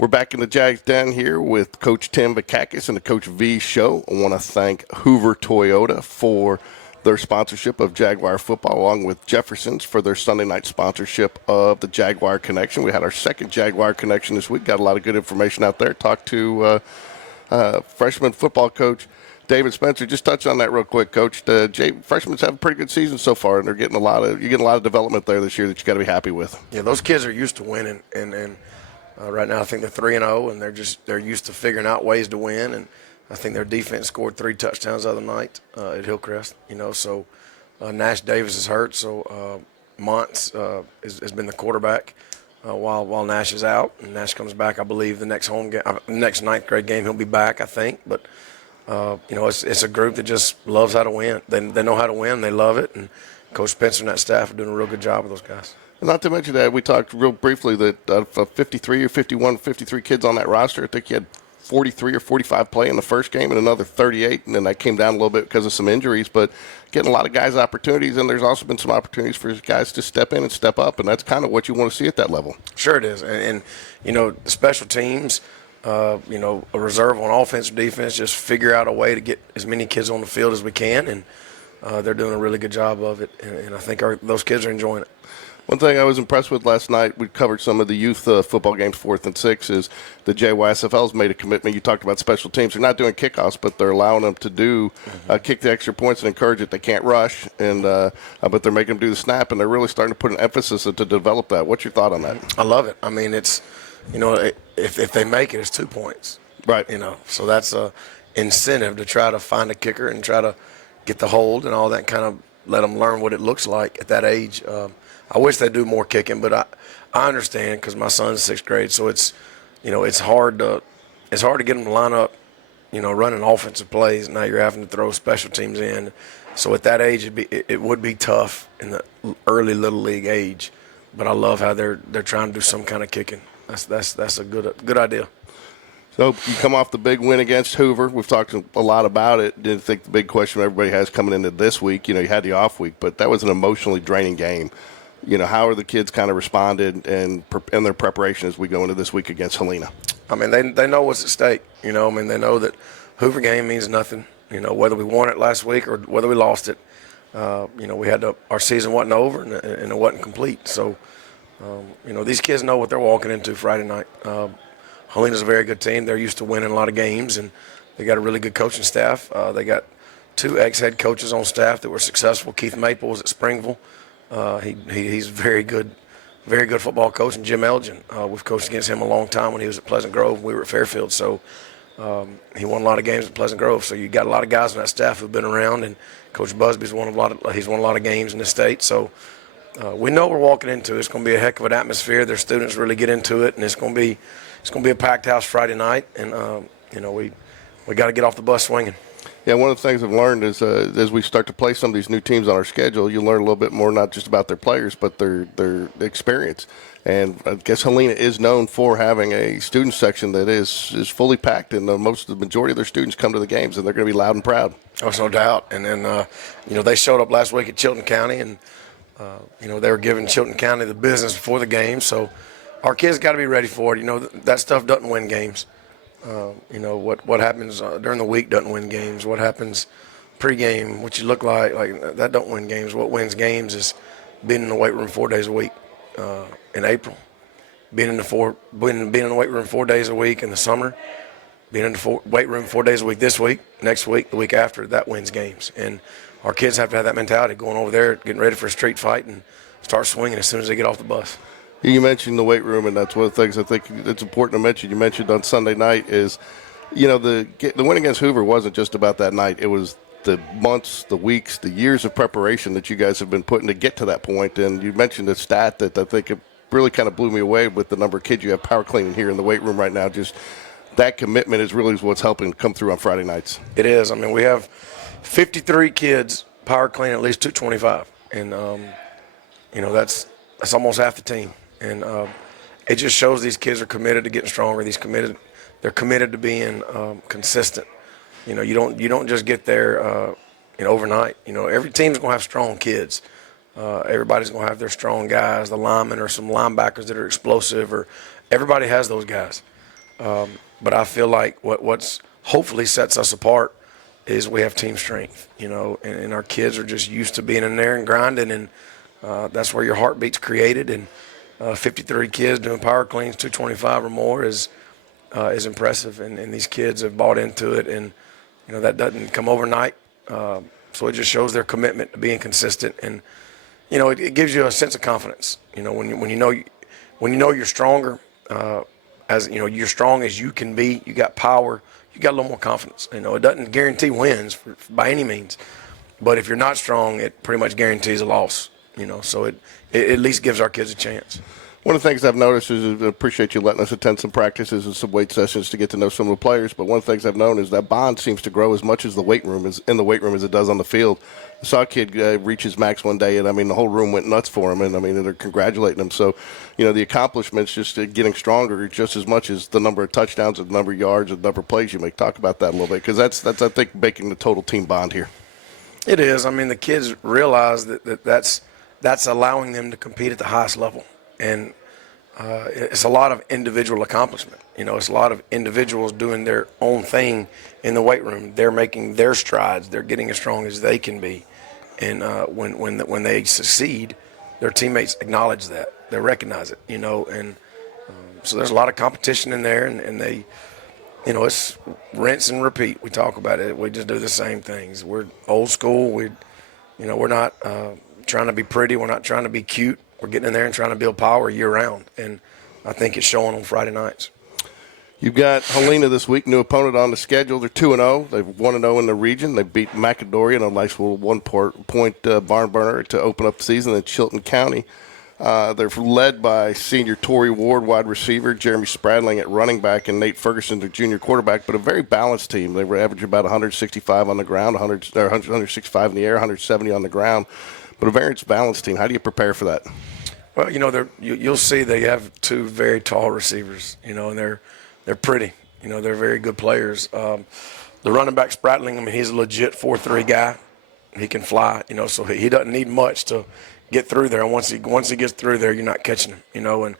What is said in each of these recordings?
We're back in the Jags Den here with Coach Tim Vakakes and the Coach V Show. I want to thank Hoover Toyota for their sponsorship of Jaguar football, along with Jefferson's for their Sunday night sponsorship of the Jaguar Connection. We had our second Jaguar Connection this week. Got a lot of good information out there. Talked to freshman football coach David Spencer. Just touch on that real quick, Coach. Freshmen have a pretty good season so far, and you're getting a lot of development there this year that you got to be happy with. Yeah, those kids are used to winning, and right now I think they're 3-0, and they're used to figuring out ways to win. And I think their defense scored 3 touchdowns the other night at Hillcrest. So Nash Davis is hurt, so Montz has been the quarterback while Nash is out. And Nash comes back, I believe, the next next ninth grade game he'll be back, I think. But it's a group that just loves how to win. They know how to win. They love it, and Coach Spencer and that staff are doing a real good job with those guys. Not to mention that we talked real briefly that of 53 or 53 kids on that roster, I think you had 43 or 45 play in the first game and another 38, and then that came down a little bit because of some injuries. But getting a lot of guys opportunities, and there's also been some opportunities for guys to step in and step up, and that's kind of what you want to see at that level. Sure it is. And the special teams, a reserve on offense or defense, just figure out a way to get as many kids on the field as we can, and they're doing a really good job of it, and I think those kids are enjoying it. One thing I was impressed with last night, we covered some of the youth football games, 4th and 6, is the JYSFL's made a commitment. You talked about special teams. They're not doing kickoffs, but they're allowing them to do kick the extra points and encourage it. They can't rush, and but they're making them do the snap, and they're really starting to put an emphasis to develop that. What's your thought on that? I love it. I mean, it's, if they make it, it's 2 points. Right. So that's a incentive to try to find a kicker and try to get the hold and all that, kind of let them learn what it looks like at that age. I wish they do more kicking, but I understand because my son's 6th grade, so it's hard to get them to line up, running offensive plays. Now you're having to throw special teams in, so at that age it would be tough in the early little league age. But I love how they're trying to do some kind of kicking. That's a good idea. So you come off the big win against Hoover. We've talked a lot about it. Didn't think the big question everybody has coming into this week. You had the off week, but that was an emotionally draining game. How are the kids kind of responded and their preparation as we go into this week against Helena? I mean, they know what's at stake. They know that Hoover game means nothing. Whether we won it last week or whether we lost it. We had our season wasn't over and it wasn't complete. So, these kids know what they're walking into Friday night. Helena's a very good team. They're used to winning a lot of games, and they got a really good coaching staff. They got 2 ex-head coaches on staff that were successful. Keith Maple was at Springville. He's a very good football coach, and Jim Elgin. We've coached against him a long time when he was at Pleasant Grove. We were at Fairfield, so he won a lot of games at Pleasant Grove. So you got a lot of guys on that staff who've been around, and Coach Busby's won a lot of games in the state. So we know we're walking into it. It's going to be a heck of an atmosphere. Their students really get into it, and it's going to be a packed house Friday night. And we got to get off the bus swinging. Yeah, one of the things I've learned is as we start to play some of these new teams on our schedule, you learn a little bit more, not just about their players, but their experience. And I guess Helena is known for having a student section that is fully packed, and the majority of their students come to the games, and they're going to be loud and proud. Oh, there's no doubt. And then, they showed up last week at Chilton County, and, they were giving Chilton County the business before the game. So our kids got to be ready for it. That stuff doesn't win games. What happens during the week doesn't win games. What happens pregame, what you look like that don't win games. What wins games is being in the weight room 4 days a week in April, being in the weight room 4 days a week in the summer, being in the weight room 4 days a week this week, next week, the week after. That wins games, and our kids have to have that mentality going over there, getting ready for a street fight, and start swinging as soon as they get off the bus. You mentioned the weight room, and that's one of the things I think it's important to mention. You mentioned on Sunday night is, the win against Hoover wasn't just about that night. It was the months, the weeks, the years of preparation that you guys have been putting to get to that point. And you mentioned a stat that I think it really kind of blew me away with the number of kids you have power cleaning here in the weight room right now. Just that commitment is really what's helping come through on Friday nights. It is. I mean, we have 53 kids power cleaning at least 225, and that's almost half the team. And it just shows these kids are committed to getting stronger. They're committed to being consistent. You don't just get there overnight. Every team's gonna have strong kids. Everybody's gonna have their strong guys, the linemen or some linebackers that are explosive, or everybody has those guys. But I feel like what's hopefully sets us apart is we have team strength, and our kids are just used to being in there and grinding, and that's where your heartbeat's created. And 53 kids doing power cleans, 225 or more is impressive, and these kids have bought into it, and that doesn't come overnight. So it just shows their commitment to being consistent, and it gives you a sense of confidence. When you know you're stronger, as you're strong as you can be. You got power. You got a little more confidence. It doesn't guarantee wins by any means, but if you're not strong, it pretty much guarantees a loss. So it at least gives our kids a chance. One of the things I've noticed is I appreciate you letting us attend some practices and some weight sessions to get to know some of the players. But one of the things I've known is that bond seems to grow as much as the weight room is in the weight room as it does on the field. I saw a kid reach his max one day, and the whole room went nuts for him, and they're congratulating him. So, the accomplishments just getting stronger just as much as the number of touchdowns, the number of yards, and the number of plays you make. Talk about that a little bit, because that's I think making the total team bond here. It is. The kids realize that's allowing them to compete at the highest level. And it's a lot of individual accomplishment. It's a lot of individuals doing their own thing in the weight room. They're making their strides. They're getting as strong as they can be. And when they succeed, their teammates acknowledge that. They recognize it, And so there's a lot of competition in there, and they, it's rinse and repeat. We talk about it. We just do the same things. We're old school. We're not trying to be pretty. We're not trying to be cute. We're getting in there and trying to build power year-round, and I think it's showing on Friday nights. You've got Helena this week, new opponent on the schedule. They're 2-0. They've 1-0 in the region. They beat Macedonia in a nice little one-point barn burner to open up the season in Chilton County. They're led by senior Torrey Ward, wide receiver, Jeremy Spradling at running back, and Nate Ferguson, the junior quarterback, but a very balanced team. They were averaging about 165 on the ground, 165 in the air, 170 on the ground. But a very balanced team. How do you prepare for that? Well, you'll see they have two very tall receivers, and they're pretty. They're very good players. The running back Spratling, he's a legit 4.3 guy. He can fly, so he doesn't need much to get through there. And once he gets through there, you're not catching him,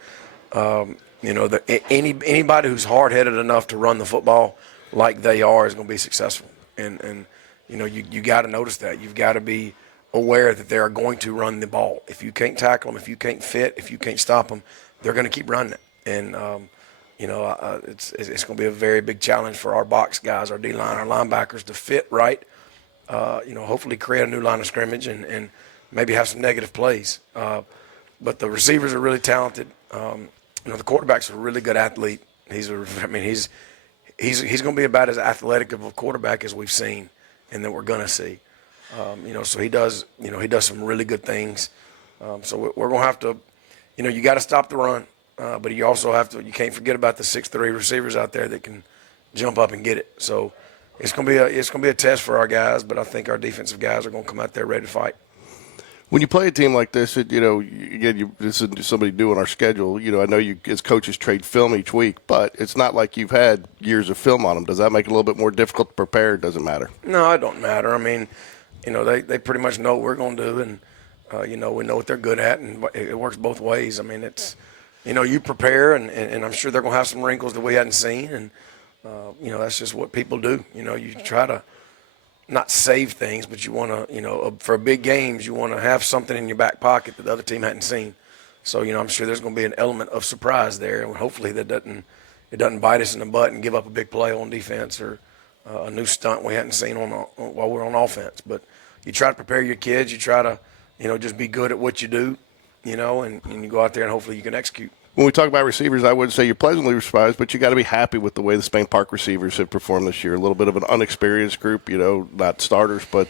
anybody who's hard-headed enough to run the football like they are is going to be successful. And you got to notice that. You've got to be aware that they are going to run the ball. If you can't tackle them, if you can't fit, if you can't stop them, they're going to keep running it. And, it's going to be a very big challenge for our box guys, our D-line, our linebackers to fit right, hopefully create a new line of scrimmage and maybe have some negative plays. But the receivers are really talented. The quarterback's a really good athlete. He's going to be about as athletic of a quarterback as we've seen and that we're going to see. So he does some really good things. So we're going to have to, you got to stop the run, but you also you can't forget about the 6'3" receivers out there that can jump up and get it. So it's going to be a test for our guys, but I think our defensive guys are going to come out there ready to fight. When you play a team like this, this is somebody new on our schedule. I know you as coaches trade film each week, but it's not like you've had years of film on them. Does that make it a little bit more difficult to prepare? It doesn't matter. No, it don't matter. They pretty much know what we're going to do, and, we know what they're good at, and it works both ways. It's, you prepare, and I'm sure they're going to have some wrinkles that we hadn't seen, and, that's just what people do. You try to not save things, but you want to, for big games, you want to have something in your back pocket that the other team hadn't seen. So, I'm sure there's going to be an element of surprise there, and hopefully it doesn't bite us in the butt and give up a big play on defense or a new stunt we hadn't seen while we're on offense. But you try to prepare your kids. You try to, just be good at what you do, and you go out there and hopefully you can execute. When we talk about receivers, I wouldn't say you're pleasantly surprised, but you got to be happy with the way the Spain Park receivers have performed this year. A little bit of an unexperienced group, not starters, but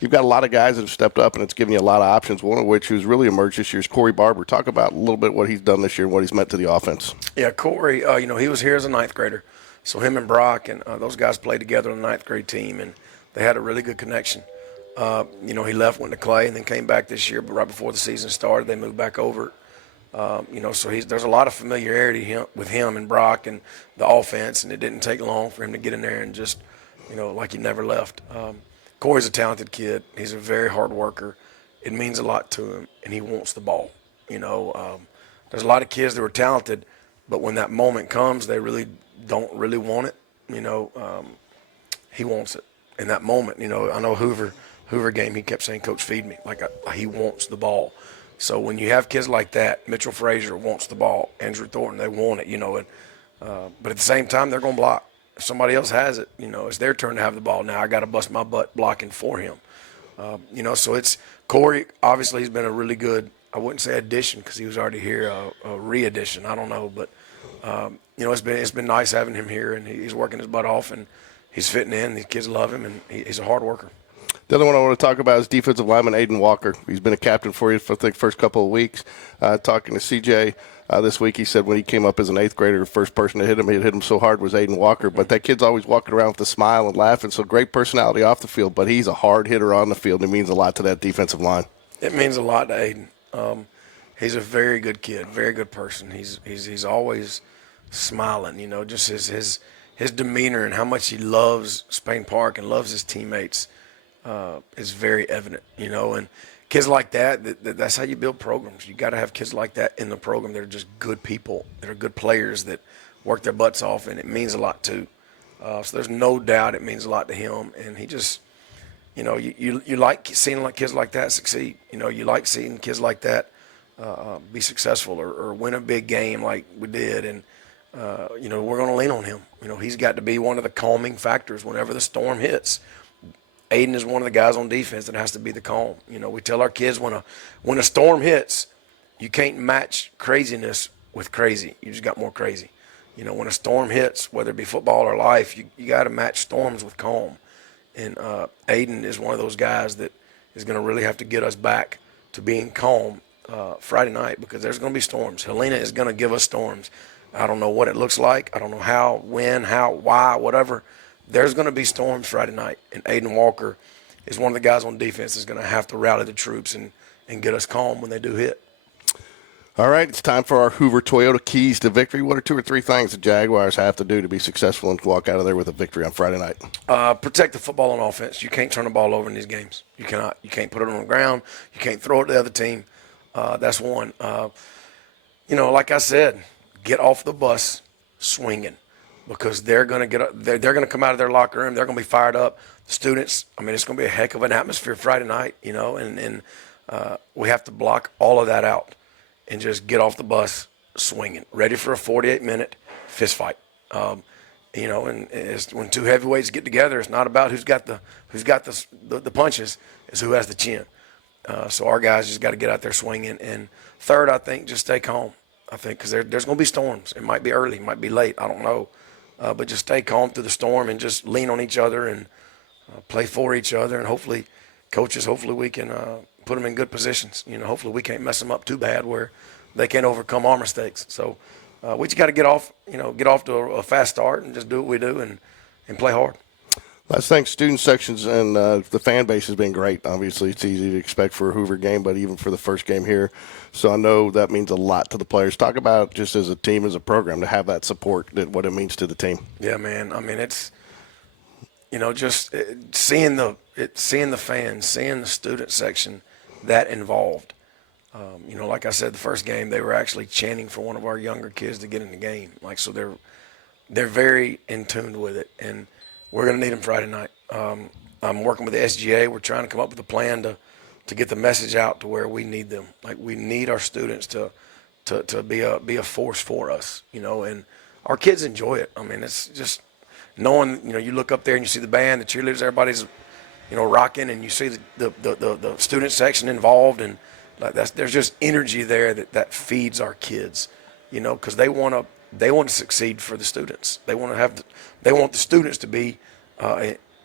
you've got a lot of guys that have stepped up, and it's given you a lot of options, one of which who's really emerged this year is Corey Barber. Talk about a little bit what he's done this year and what he's meant to the offense. Yeah, Corey, he was here as a ninth grader. So him and Brock and those guys played together on the ninth grade team, and they had a really good connection. He left, went to Clay, and then came back this year. But right before the season started, they moved back over. So there's a lot of familiarity with him and Brock and the offense, and it didn't take long for him to get in there and just, like he never left. Corey's a talented kid. He's a very hard worker. It means a lot to him, and he wants the ball. There's a lot of kids that were talented, But when that moment comes, they really don't really want it. He wants it in that moment. I know Hoover game, he kept saying, "Coach, feed me." He wants the ball. So when you have kids like that, Mitchell Frazier wants the ball, Andrew Thornton, they want it, but at the same time, they're going to block. If somebody else has it, it's their turn to have the ball. Now I got to bust my butt blocking for him. So it's Corey. Obviously, he's been a really good, I wouldn't say addition because he was already here, a re-addition. I don't know, but it's been nice having him here, and he's working his butt off, and he's fitting in. These kids love him, and he's a hard worker. The other one I want to talk about is defensive lineman Aiden Walker. He's been a captain for you for the first couple of weeks. Talking to CJ this week, he said when he came up as an 8th grader, the first person to hit him so hard was Aiden Walker. But that kid's always walking around with a smile and laughing, so great personality off the field. But he's a hard hitter on the field, and it means a lot to that defensive line. It means a lot to Aiden. He's a very good kid, very good person. He's always smiling, just his demeanor and how much he loves Spain Park and loves his teammates. Is very evident, and kids like that's how you build programs. You got to have kids like that in the program that are just good people, that are good players, that work their butts off, and it means a lot too. So there's no doubt it means a lot to him, and he just, you like seeing kids like that succeed. You like seeing kids like that be successful or win a big game like we did, and we're going to lean on him. He's got to be one of the calming factors whenever the storm hits. Aiden is one of the guys on defense that has to be the calm. We tell our kids when a storm hits, you can't match craziness with crazy. You just got more crazy. When a storm hits, whether it be football or life, you got to match storms with calm. And Aiden is one of those guys that is going to really have to get us back to being calm Friday night, because there's going to be storms. Helena is going to give us storms. I don't know what it looks like. I don't know how, when, how, why, whatever. There's going to be storms Friday night, and Aiden Walker is one of the guys on defense that's going to have to rally the troops and get us calm when they do hit. All right, it's time for our Hoover Toyota keys to victory. What are 2 or 3 things the Jaguars have to do to be successful and walk out of there with a victory on Friday night? Protect the football on offense. You can't turn the ball over in these games. You cannot. You can't put it on the ground. You can't throw it to the other team. That's one. Like I said, get off the bus swinging, because they're going to come out of their locker room. They're going to be fired up. The students, it's going to be a heck of an atmosphere Friday night, and we have to block all of that out and just get off the bus swinging, ready for a 48-minute fist fight. And when 2 heavyweights get together, it's not about who's got the punches, it's who has the chin. So our guys just got to get out there swinging. And third, I think, just stay calm. I think because there's going to be storms. It might be early, it might be late. I don't know. But just stay calm through the storm and just lean on each other and play for each other. And hopefully we can put them in good positions. Hopefully we can't mess them up too bad where they can't overcome our mistakes. So we just got to get off to a fast start and just do what we do and play hard. Last thing, student sections and the fan base has been great. Obviously, it's easy to expect for a Hoover game, but even for the first game here. So I know that means a lot to the players. Talk about just as a team, as a program, to have that support, what it means to the team. Yeah, man. It's, just seeing the fans, seeing the student section that involved. Like I said, the first game, they were actually chanting for one of our younger kids to get in the game. So they're very in tune with it, and we're going to need them Friday night. I'm working with the SGA. We're trying to come up with a plan to get the message out to where we need them. We need our students to be a force for us, and our kids enjoy it. It's just knowing, you look up there and you see the band, the cheerleaders, everybody's, rocking, and you see the student section involved, and there's just energy there that feeds our kids, because they want to succeed for the students. They want the students to be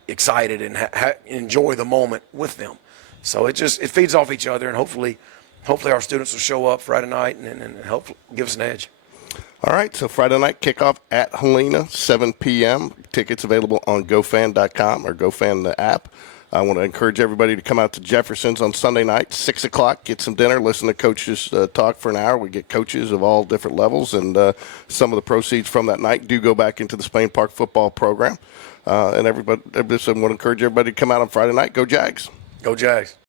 excited and enjoy the moment with them. So it feeds off each other, and hopefully our students will show up Friday night and hopefully give us an edge. All right, so Friday night kickoff at Helena, 7 p.m. Tickets available on GoFan.com or GoFan the app. I want to encourage everybody to come out to Jefferson's on Sunday night, 6 o'clock, get some dinner, listen to coaches talk for an hour. We get coaches of all different levels, and some of the proceeds from that night do go back into the Spain Park football program. And everybody, I want to encourage everybody to come out on Friday night. Go Jags. Go Jags.